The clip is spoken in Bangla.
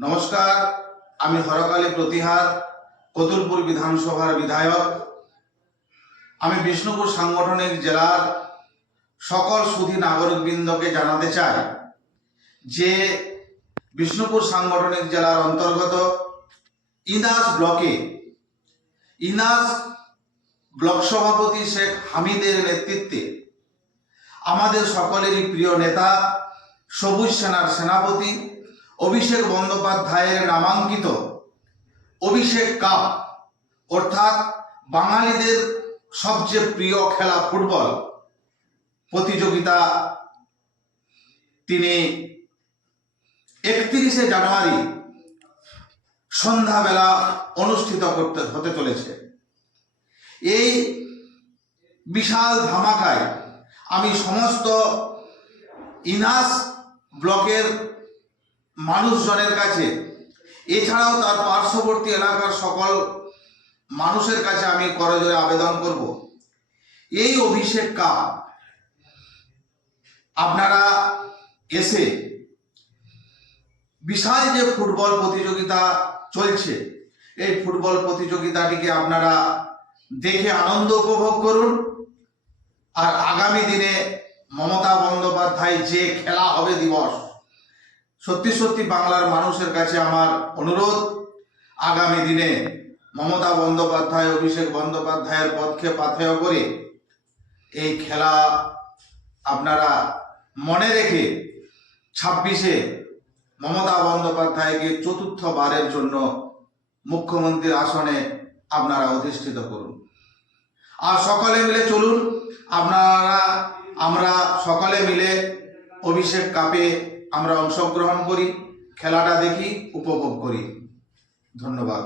নমস্কার, আমি হরকালী প্রতিহার কতুলপুর বিধানসভার বিধায়ক। আমি বিষ্ণুপুর সাংগঠনিক জেলার সকল সুধী নাগরিকবৃন্দকে জানাতে চাই যে বিষ্ণুপুর সাংগঠনিক জেলার অন্তর্গত ইনাস ব্লকে ইনাস ব্লক সভাপতি শেখ হামিদের নেতৃত্বে আমাদের সকলেরই প্রিয় নেতা সবুজ সেনার সেনাপতি অভিষেক বন্দ্যোপাধ্যায়ের নামাঙ্কিত অভিষেক কাপ অর্থাৎ বাঙালিদের সবচেয়ে প্রিয় খেলা ফুটবল প্রতিযোগিতা তিনি 31শে জানুয়ারি সন্ধ্যাবেলা অনুষ্ঠিত হতে চলেছে। এই বিশাল ধামাকায় আমি সমস্ত ইনাস ব্লকের মানুষজনের কাছে, এছাড়াও তার পার্শ্ববর্তী এলাকার সকল মানুষের কাছে আমি করজোড়ে আবেদন করব, এই অভিষেক কাপ আপনারা এসে বিশাল যে ফুটবল প্রতিযোগিতা চলছে, এই ফুটবল প্রতিযোগিতাটিকে আপনারা দেখে আনন্দ উপভোগ করুন। আর আগামী দিনে মমতা বন্দ্যোপাধ্যায় যে খেলা হবে দিবস, সত্যি সত্যি বাংলার মানুষের কাছে আমার অনুরোধ, আগামী দিনে মমতা বন্দ্যোপাধ্যায় অভিষেক বন্দ্যোপাধ্যায়ের পথকে পাথেয় করে এই খেলা আপনারা মনে রেখে 26শে মমতা বন্দ্যোপাধ্যায়কে চতুর্থবারের জন্য মুখ্যমন্ত্রীর আসনে আপনারা অধিষ্ঠিত করুন। আর সকলে মিলে চলুন, আমরা সকলে মিলে অভিষেক কাপে আমরা অংশগ্রহণ করি, খেলাটা দেখি, উপভোগ করি। ধন্যবাদ।